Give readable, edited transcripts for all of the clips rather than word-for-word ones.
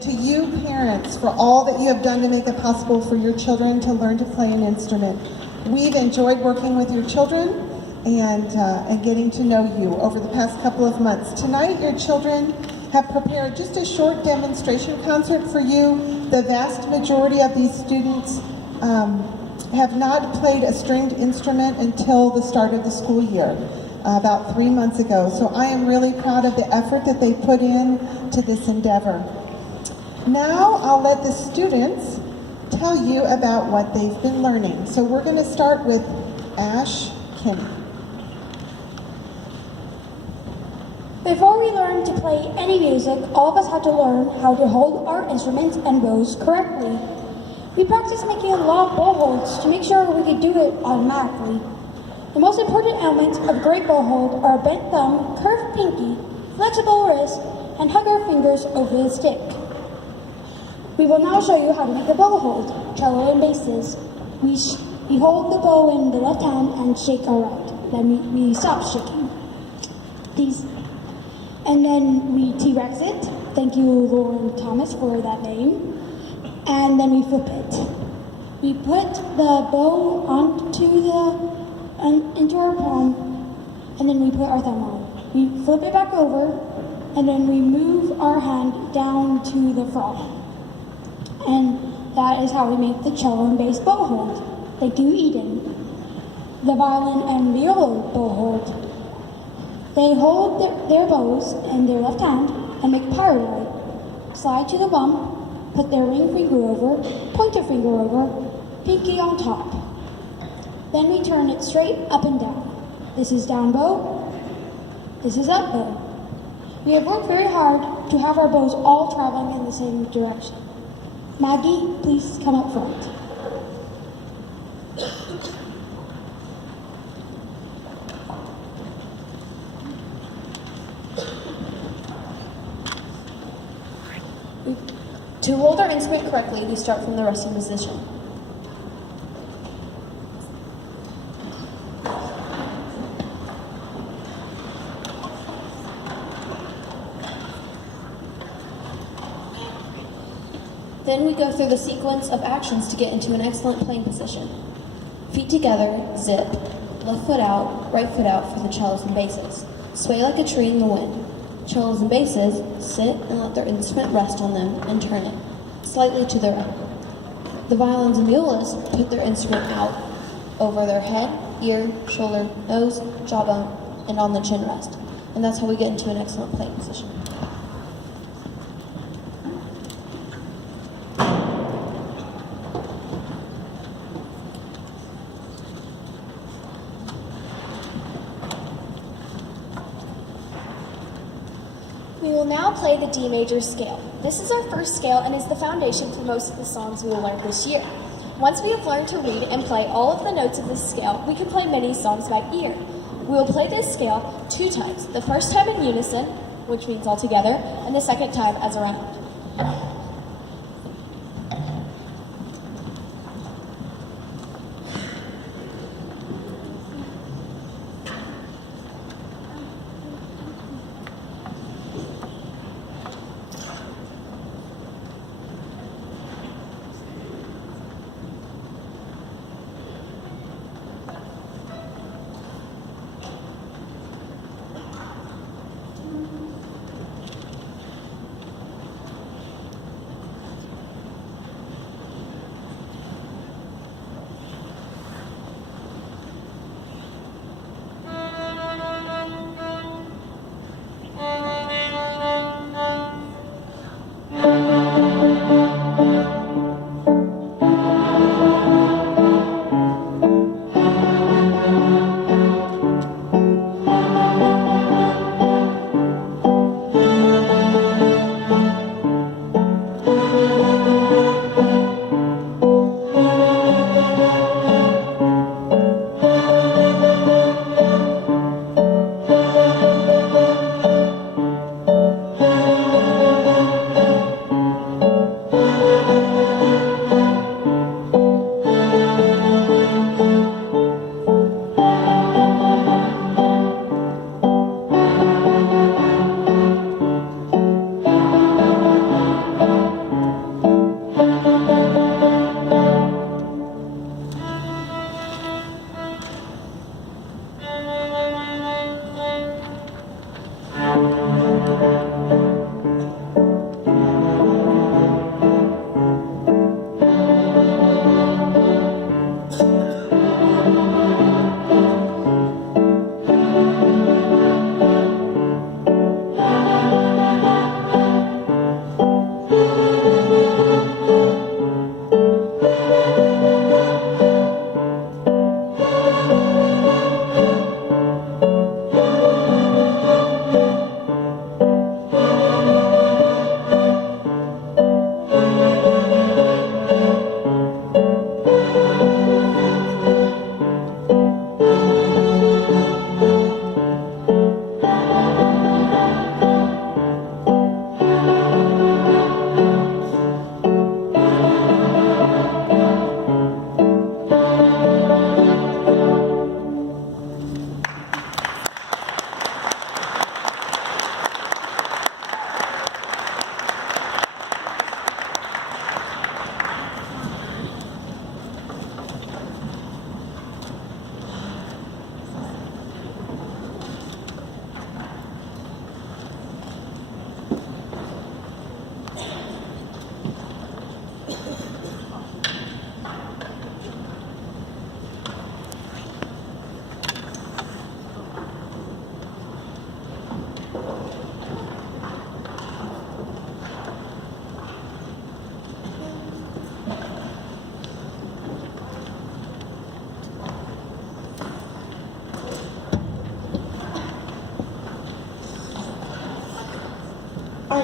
To you parents for all that you have done to make it possible for your children to learn to play an instrument. We've enjoyed working with your children and getting to know you over the past couple of months. Tonight your children have prepared just a short demonstration concert for you. The vast majority of these students have not played a stringed instrument until the start of the school year, about 3 months ago. So I am really proud of the effort that they put in to this endeavor. Now I'll let the students tell you about what they've been learning. So we're going to start with Ash Kinney. Before we learned to play any music, all of us had to learn how to hold our instruments and bows correctly. We practiced making a lot of bow holds to make sure we could do it automatically. The most important elements of a great bow hold are a bent thumb, curved pinky, flexible wrist, and hug our fingers over the stick. We will now show you how to make a bow hold, cello and basses. We hold the bow in the left hand and shake our right. Then we stop shaking. And then we T-Rex it. Thank you, Lauren Thomas, for that name. And then we flip it. We put the bow into our palm, and then we put our thumb on. We flip it back over, and then we move our hand down to the frog. And that is how we make the cello and bass bow hold. Thank you, Eden. The violin and viola bow hold. They hold their bows in their left hand and make pyrite. Slide to the bum, put their ring finger over, pointer finger over, pinky on top. Then we turn it straight up and down. This is down bow, this is up bow. We have worked very hard to have our bows all traveling in the same direction. Maggie, please come up front. To hold our instrument correctly, we start from the resting position. Then we go through the sequence of actions to get into an excellent playing position. Feet together, zip, left foot out, right foot out for the cellos and basses. Sway like a tree in the wind. Cellos and basses sit and let their instrument rest on them and turn it slightly to their right. The violins and violas put their instrument out over their head, ear, shoulder, nose, jawbone, and on the chin rest. And that's how we get into an excellent playing position. We will now play the D major scale. This is our first scale and is the foundation for most of the songs we will learn this year. Once we have learned to read and play all of the notes of this scale, we can play many songs by ear. We will play this scale 2 times, the first time in unison, which means all together, and the second time as a round.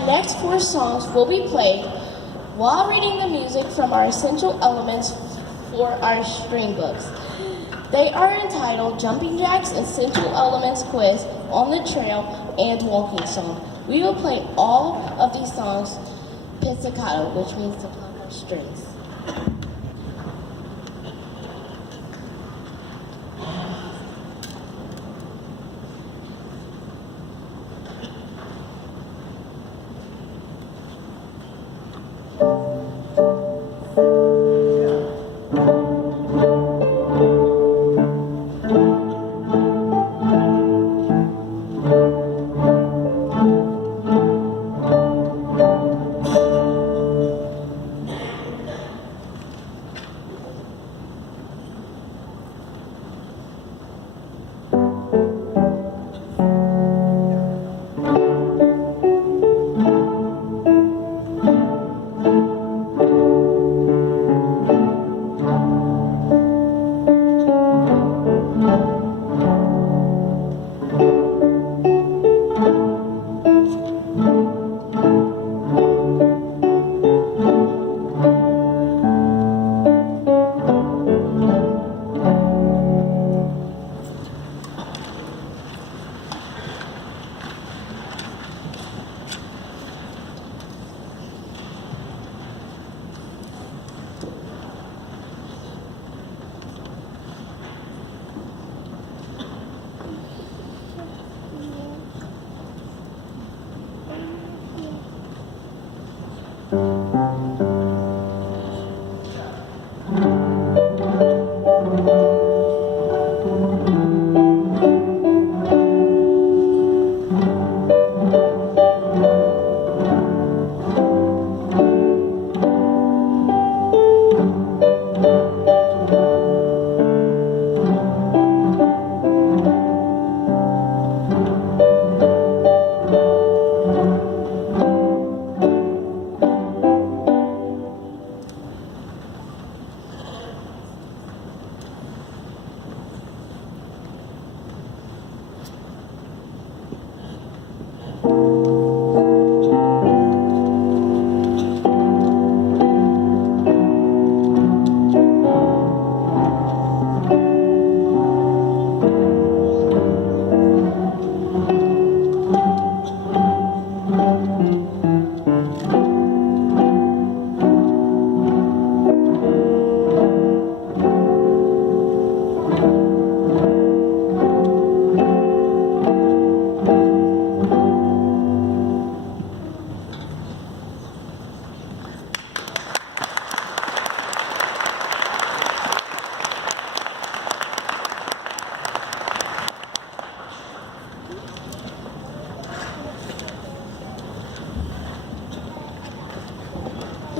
next 4 songs will be played while reading the music from our essential elements for our string books. They are entitled Jumping Jacks, Essential Elements Quiz, On the Trail, and Walking Song. We will play all of these songs pizzicato, which means to pluck our strings.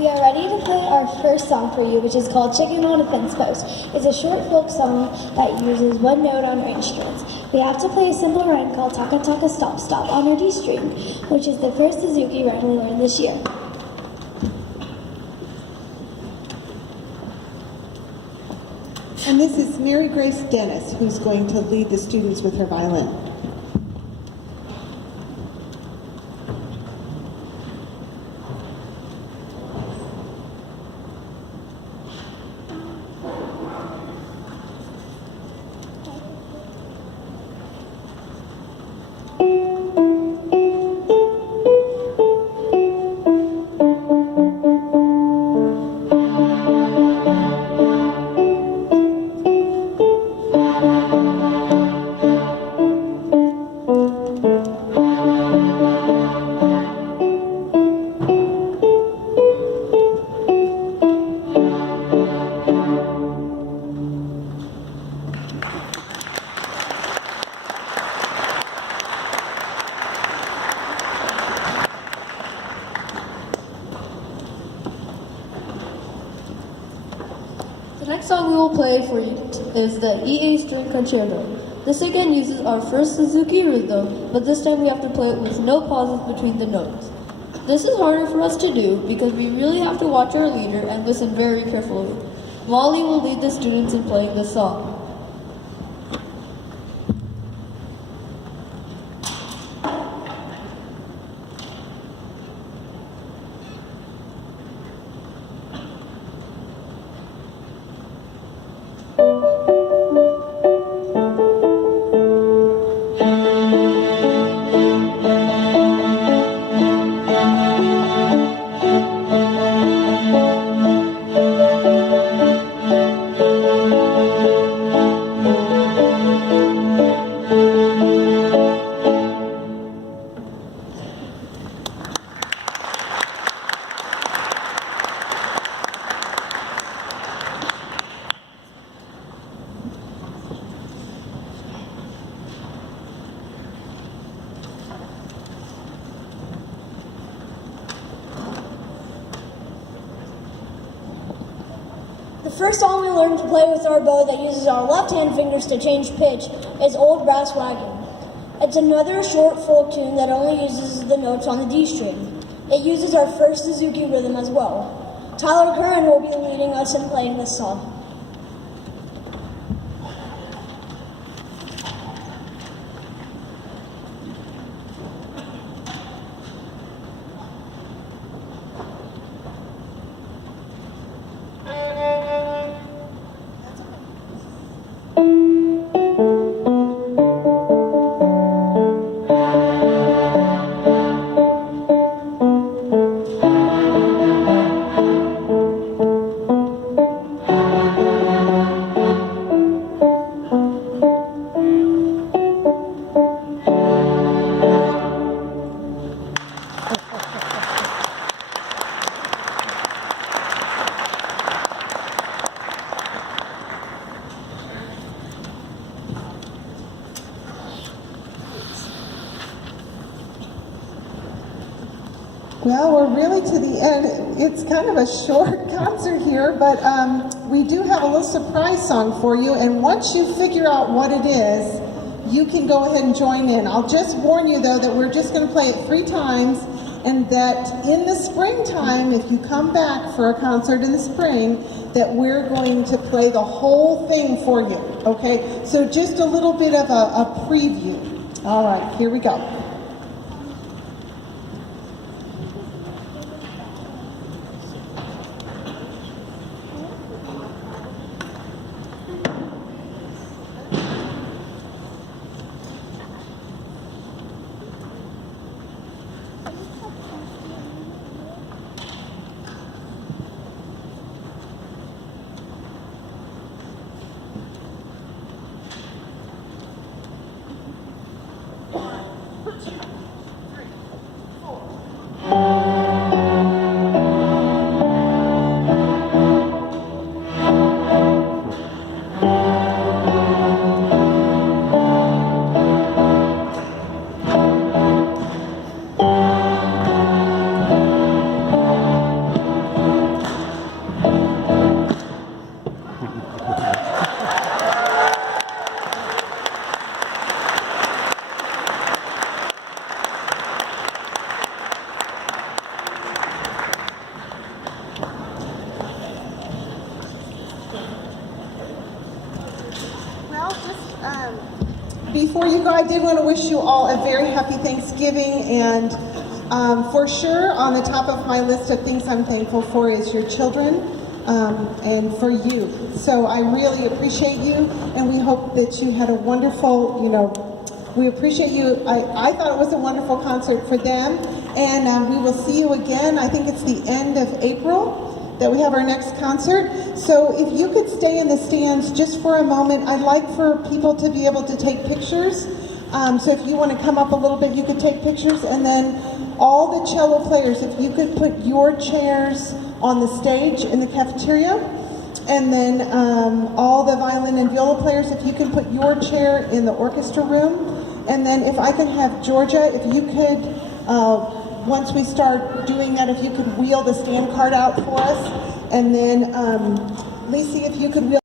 We are ready to play our first song for you, which is called Chicken on a Fence Post. It's a short folk song that uses one note on our instruments. We have to play a simple rhyme called Taka Taka Stop Stop on our D string, which is the first Suzuki rhyme we learned this year. And this is Mary Grace Dennis, who's going to lead the students with her violin. The next song we will play for you is the EA String Concerto. This again uses our first Suzuki rhythm, but this time we have to play it with no pauses between the notes. This is harder for us to do because we really have to watch our leader and listen very carefully. Molly will lead the students in playing this song. The first song we learned to play with our bow that uses our left-hand fingers to change pitch is Old Brass Wagon. It's another short folk tune that only uses the notes on the D string. It uses our first Suzuki rhythm as well. Tyler Curran will be leading us in playing this song. Well, we're really to the end. It's kind of a short concert here, but we do have a little surprise song for you, and once you figure out what it is, you can go ahead and join in. I'll just warn you, though, that we're just going to play it 3 times, and that in the springtime, if you come back for a concert in the spring, that we're going to play the whole thing for you, okay? So just a little bit of a preview. All right, here we go. Before you go, I did want to wish you all a very happy Thanksgiving, and for sure on the top of my list of things I'm thankful for is your children and for you. So I really appreciate you, and we hope that you had a wonderful, we appreciate you. I thought it was a wonderful concert for them, and we will see you again. I think it's the end of April that we have our next concert. So if you could stay in the stands just for a moment, I'd like for people to be able to take pictures. So if you want to come up a little bit, you could take pictures. And then all the cello players, if you could put your chairs on the stage in the cafeteria. And then all the violin and viola players, if you can put your chair in the orchestra room. And then if I could have Georgia, if you could, once we start doing that, if you could wheel the stand card out for us. And then Lacey, if you could wheel